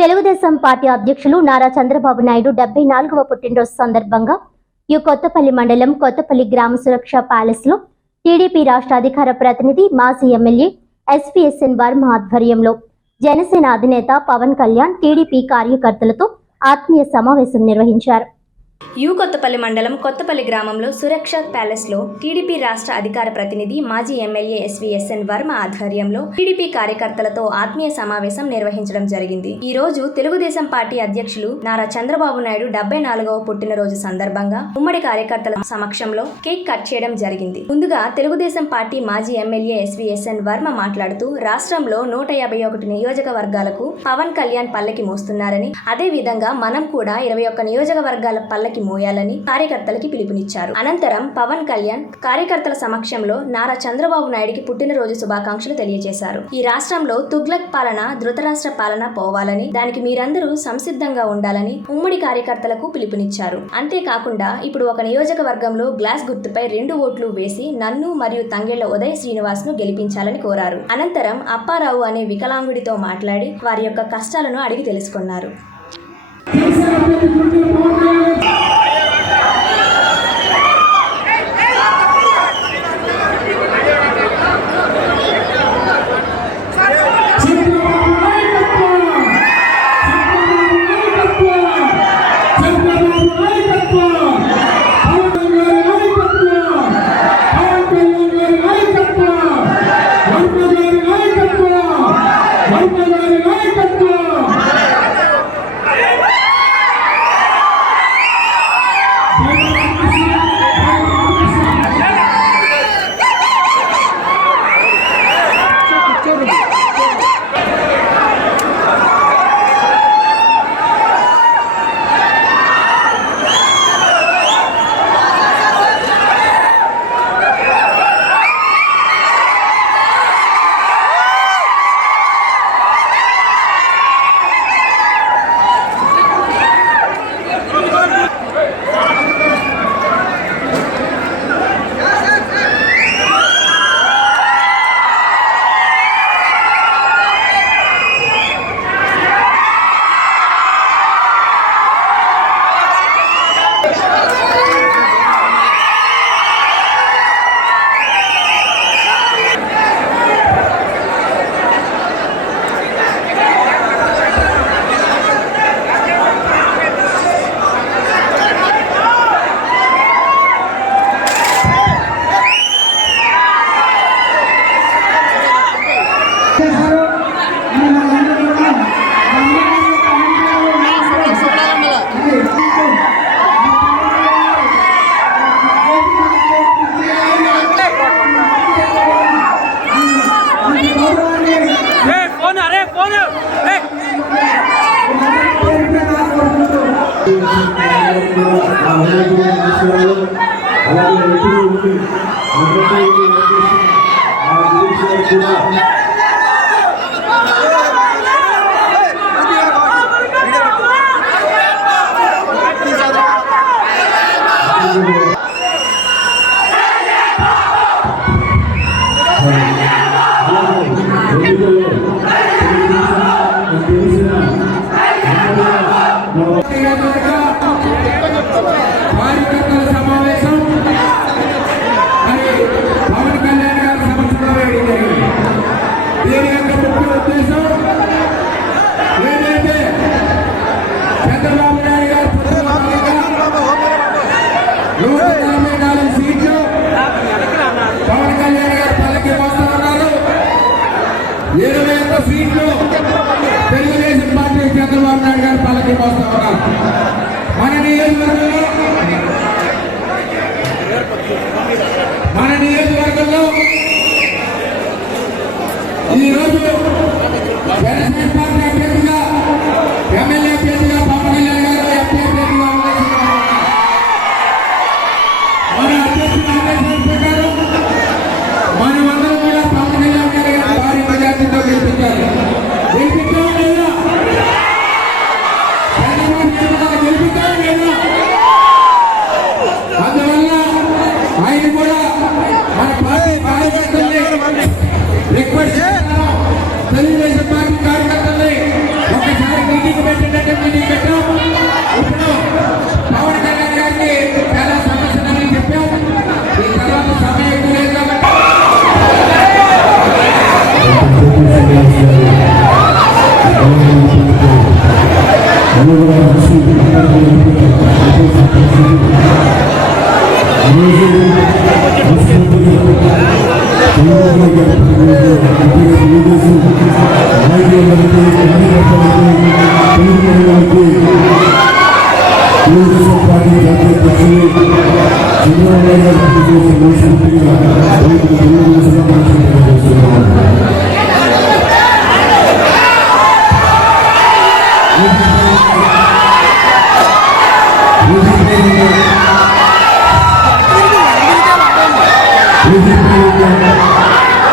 Telugu Desam party అధ్యక్షులు నారా చంద్రబాబు నాయుడు డెబ్బై నాలుగవ పుట్టినరోజు సందర్భంగా ఈ కొత్తపల్లి మండలం కొత్తపల్లి గ్రామ సురక్ష ప్యాలెస్లో టీడీపీ రాష్ట్ర అధికార ప్రతినిధి మాజీ ఎమ్మెల్యే ఎస్పీఎస్ఎన్ వర్మ ఆధ్వర్యంలో జనసేన అధినేత పవన్ కళ్యాణ్ టీడీపీ కార్యకర్తలతో ఆత్మీయ సమావేశం నిర్వహించారు. యు కొత్తపల్లి మండలం కొత్తపల్లి గ్రామంలో సురక్ష ప్యాలెస్లో టీడీపీ రాష్ట్ర అధికార ప్రతినిధి మాజీ ఎమ్మెల్యే ఎస్వీఎస్ఎన్ వర్మ ఆధ్వర్యంలో టీడీపీ కార్యకర్తలతో ఆత్మీయ సమావేశం నిర్వహించడం జరిగింది. ఈ రోజు తెలుగుదేశం పార్టీ అధ్యక్షులు నారా చంద్రబాబు నాయుడు డెబ్బై నాలుగవ పుట్టినరోజు సందర్భంగా ఉమ్మడి కార్యకర్తల సమక్షంలో కేక్ కట్ చేయడం జరిగింది. ముందుగా తెలుగుదేశం పార్టీ మాజీ ఎమ్మెల్యే ఎస్వీఎస్ఎన్ వర్మ మాట్లాడుతూ రాష్ట్రంలో నూట యాభై ఒకటి నియోజకవర్గాలకు పవన్ కళ్యాణ్ పల్లకి మోస్తున్నారని అదే విధంగా మనం కూడా ఇరవై ఒక్క నియోజకవర్గాల పల్లకి మోయాలని కార్యకర్తలకి పిలుపునిచ్చారు. అనంతరం పవన్ కళ్యాణ్ కార్యకర్తల సమక్షంలో నారా చంద్రబాబు నాయుడికి పుట్టినరోజు శుభాకాంక్షలు తెలియజేశారు. ఈ రాష్ట్రంలో తుగ్లక్ పాలన ధృతరాష్ట్ర పాలన పోవాలని దానికి మీరందరూ సంసిద్ధంగా ఉండాలని ఉమ్మడి కార్యకర్తలకు పిలుపునిచ్చారు. అంతేకాకుండా ఇప్పుడు ఒక నియోజకవర్గంలో గ్లాస్ గుర్తుపై రెండు ఓట్లు వేసి నన్ను మరియు తంగేళ్ళ ఉదయ్ శ్రీనివాస్ను గెలిపించాలని కోరారు. అనంతరం అప్పారావు అనే వికలాంగుడితో మాట్లాడి వారి యొక్క కష్టాలను అడిగి తెలుసుకున్నారు. பேச అలాగే సీట్లు తెలుగుదేశం పార్టీ చంద్రబాబు నాయుడు గారు పాలకి వస్తా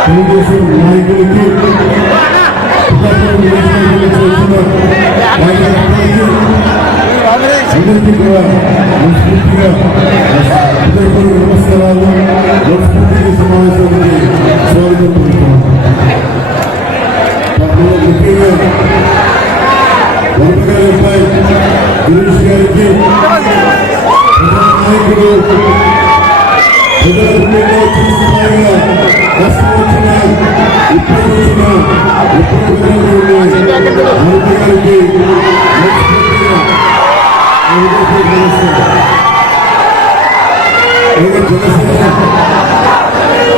తెలుగుదేశం నాయకులకి అందరికీ కూడా మనస్ఫూర్తిగా హృదయపూర్వక నమస్కారాలు మనస్ఫూర్తిగా సమావేశానికి స్వాగతం పలుకుతున్నాను. తప్పకుండా ముఖ్యంగా వరద గారి అబ్బాయి గిరీష్ గారికి ప్రజా నాయకుడు ప్రజాప్రతినిధిగా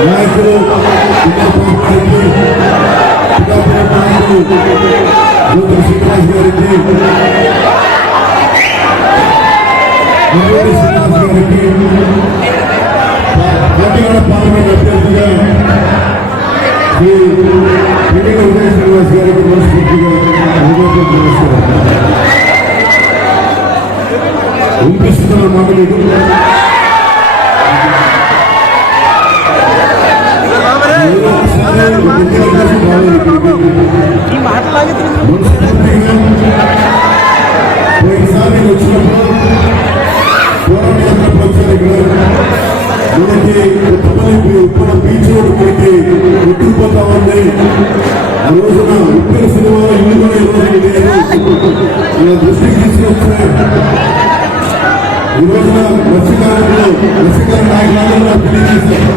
నాయకులు పిఠాపురం గారికి పిఠాపురం నాయకులు జ్యోతి శ్రీనివాస్ గారికి జ్యోతి శ్రీనివాస్ గారికి కాకినాడ పార్లమెంట్ అభ్యర్థిగా శ్రీ పిడిగ ఉదయ శ్రీనివాస్ గారికి మనస్ఫూర్తిగా హృదయపూర్వక నమస్కారం వినిపిస్తున్న మాట పోయినసారి వచ్చినప్పుడు మనకి బీచ్ రోడ్ పెట్టి కొట్టుకుపోతా ఉంది. ఆ రోజున ఉత్తర సినిమాలో ఇల్లు కూడా ఇవ్వడం లేదు ఇలా దృష్టికి తీసుకొస్తే ఈ రోజున మత్స్యకారులు మత్స్యకార నాయకులందరూ తెలియజేశారు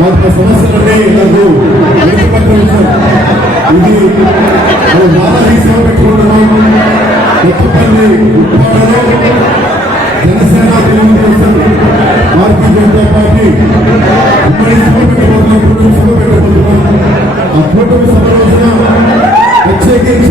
మాకు సమస్యలన్నీ నాకు ఇది మనం పెట్టుకుంటున్నాం కొత్తపల్లి ఉప్పాడలో జనసేన భారతీయ జనతా పార్టీ ఉమ్మడి సభ పెట్టబోతున్నాం సభ పెట్టబోతున్నాం ఆ కూటమి సభ రోజున ప్రత్యేకించి